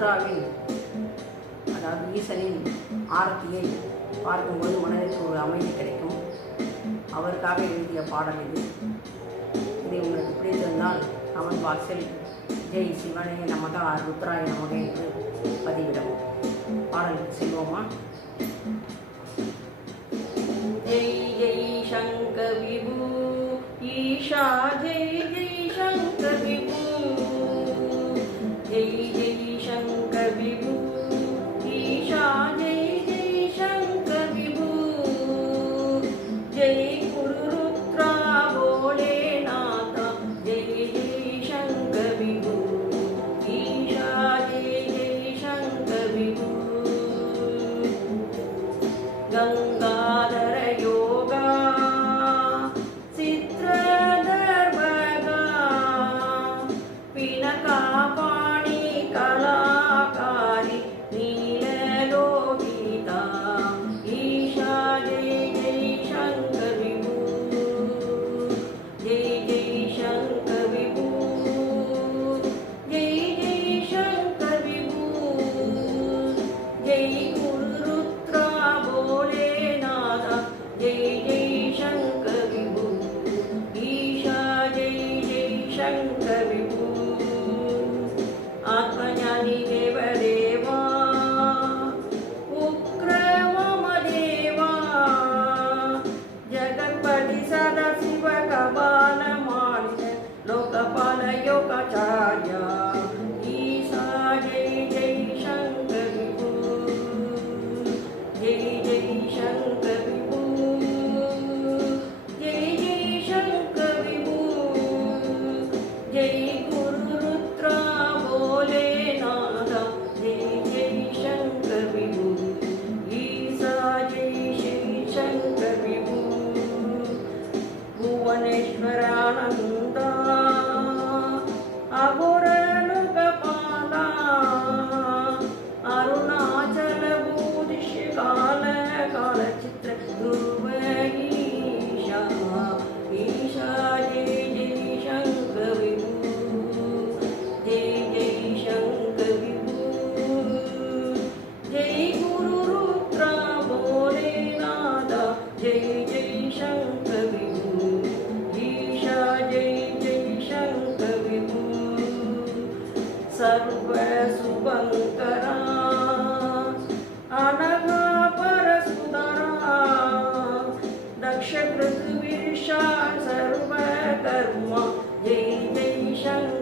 ருத்ராவின் அதாவது ஈசனின் ஆரத்தியை பார்க்கும்போது மனதிற்கு ஒரு அமைதி கிடைக்கும். அவருக்காக எழுதிய பாடல் இது. இதை உங்களுக்கு பிடித்திருந்தால் கமெண்ட் பாக்ஸில் ஜெய் சிவனே நமக ருத்ராய நமக என்று பதிவிடவும். பாடலுக்கு செல்வோமா? ஜெய் ஜெய் சங்கர் விபு ஈஷா, ஜெய் ஜெய் சங்கர் விபு, ஜெய் ஜெய் சங்கர் விபு ஈஷா, ஜெய் ஜெய் சங்கர் விபு, ஜெய் குரு ருத்ரா போலே நாதா, ஜெய் ஜெய் சங்கர் விபு ஈஷா, ஜெய் ஜெய் சங்கர் விபு. गंगाधर योगा चित्रदर्भगा पिनकापाणि कलाकारी नीललोहिता ईशा, जय जय शंकर विभु, जय जय शंकर विभु, जय जय शंकर विभु, जय जय जय शंकर विभु ईशा, जय जय शंकर विभु. आत्मज्ञानी देवदेवा उग्र मम देवा, जगत्पति सदाशिव कपाल मान्य लोकपाल योगाचार्य ईशा, जय जय शंकर विभु, जय जय शंकर विभु, जय गुरु रुद्रा बोले नादा, जय जय शंकर विभु ईशा, जय जय शंकर विभु. भुवनेश्वरानंदा अघोर लोकपाला, अरुणाचल भूदिश काल काल चित्र ध्रुव ईशा, ईशा जय जय शंकर विभु, जय जय शंकर विभु, जय गुरु रुद्रा बोले नादा, जय जय शंकर विभु ईशा, जय जय शंकर विभु. सर्व शुभंकरा अनघा परसुधरा, दक्ष कृतवीर्षा सर्व कर्मा, जय जय शंकर